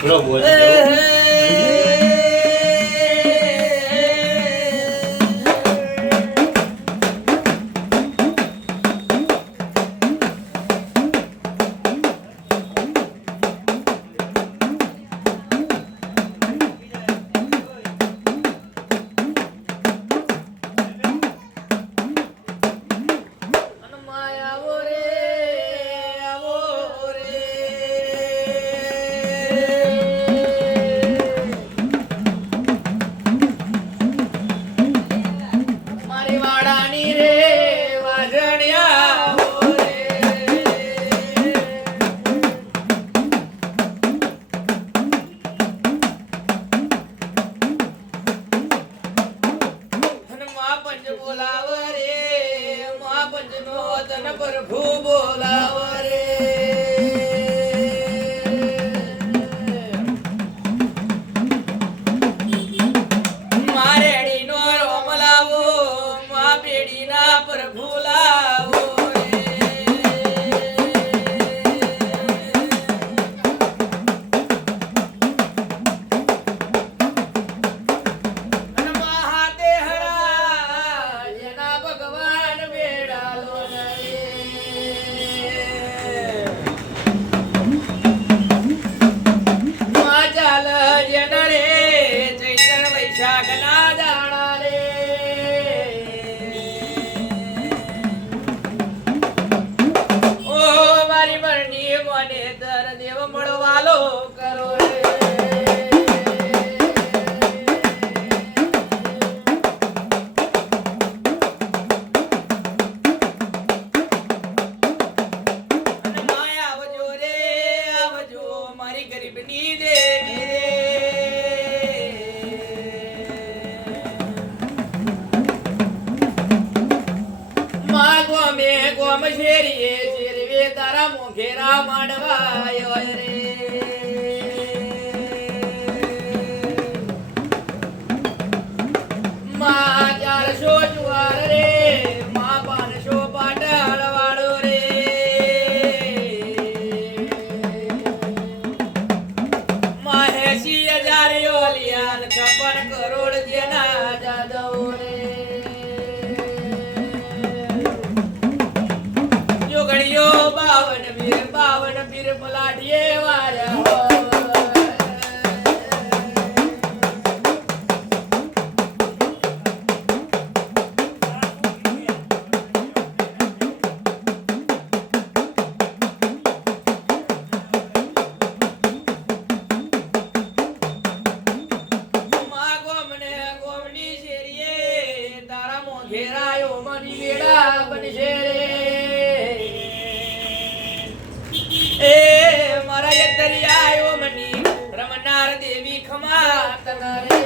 બોલો પ્રભુ બોલાવ રે મારેડી નો રોમ લાવો મા બેડી ના પ્રભુ લાવો તારા મોઘેરા માંડવાયો રે માં 400 જુવાર રે માં 500 પાટણ વાળો રે માં 80,000 ઓલિયાન 56 કરોડ જેના જાદવ રે બાવન વીર પલાટીએ વાર્યા મા ગોમને ગોમની શેરીએ તારા મોઘેરાયો મની વેડા બનશે રે એ મારા એક દરિયાયો મની રમનાર દેવી ખમા તનારે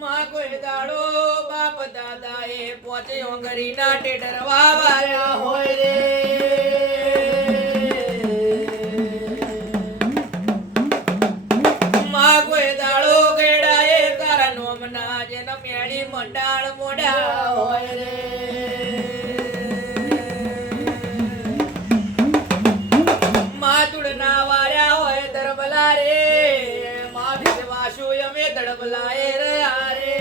માં કોઈ દાડો બાપ દાદા એ પોતે ઓંગરીના ટેડરવા વાર્યા હોય રે મંડાળ મોડા હોય રે માતુડના વાર્યા હોય દરબલા રે મા વિશ્વાસુ અમે દડબલાએ રે આરે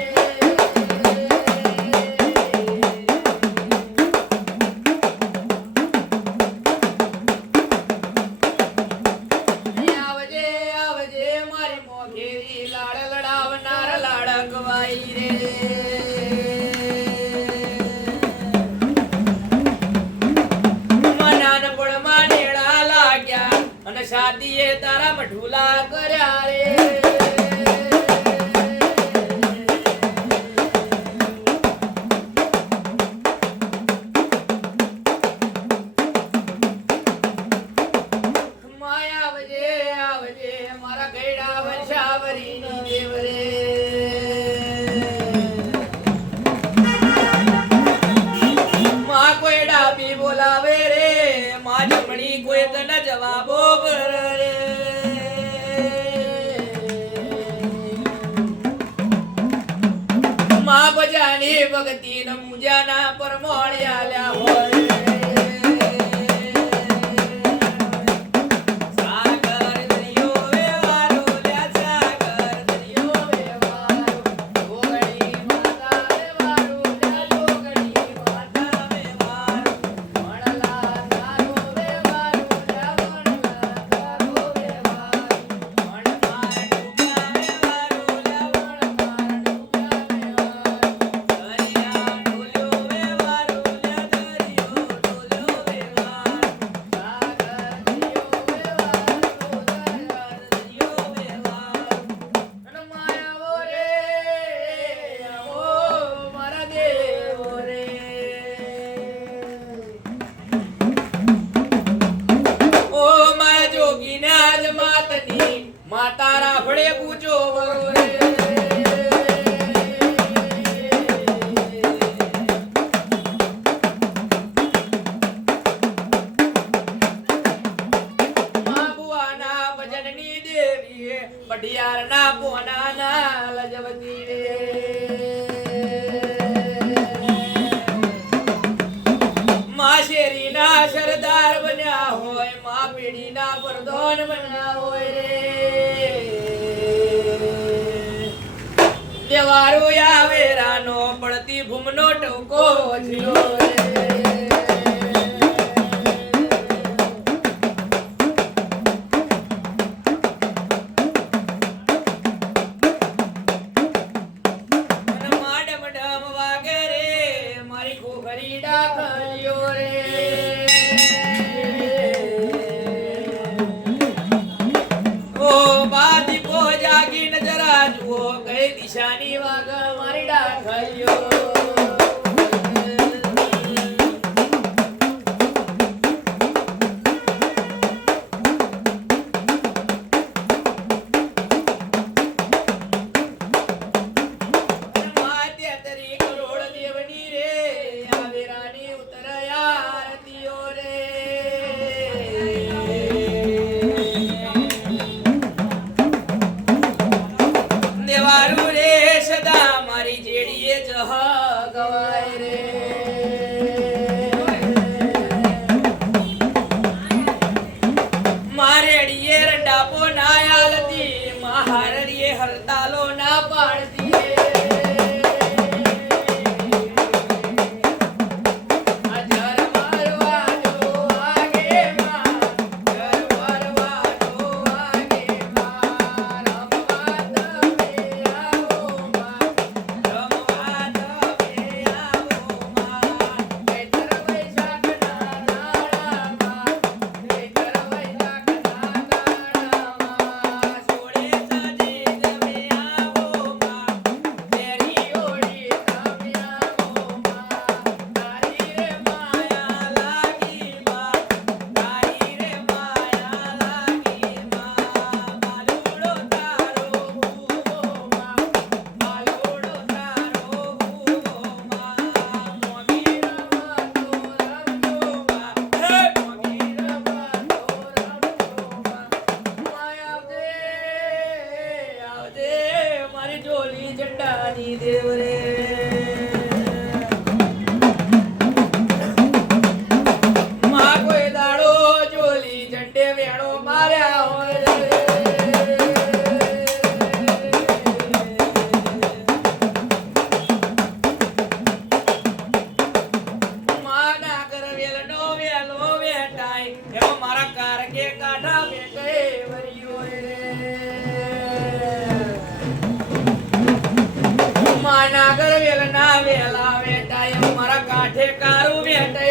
આવજે આવજે મારી મોઘેરી લાડ લડાવનાર લાડકવાઈ રે શાદીએ તારા મઢુલા કર્યા રે માયા આવજે આવજે મારા ગયડા વંશાવરી ની દેવ રે માં કોઈ ડાબી બોલાવે રે માં જમણી કોઈ તને જવાબો રે માં બજાની ભક્તિ ન મુજાના પરમોળી આલ્યા હોય તારા ભળે પૂછો વરો માબુઆના ભજનની દેવી પઢિયારના પોનાના લજવતી રે માં શેરીના સરદાર બન્યા હોય માં પેઢીના પ્રધાન બન્યા હોય રે દેવારો આવે રાનો પડતી ભૂમનો ટોકો જીલો રે માડમ ડમ વાગે રે મારી ખોખરી ડાકલ્યો રે ઓ બાદી પો જાગી નજરા જુઓ કઈ દિશાની વાગ મારી ડાકલ્યો હરતાલો ના પાડતી નાગર વેલ ના વેલા વેટાય મારા કાઠે કારું વેટાય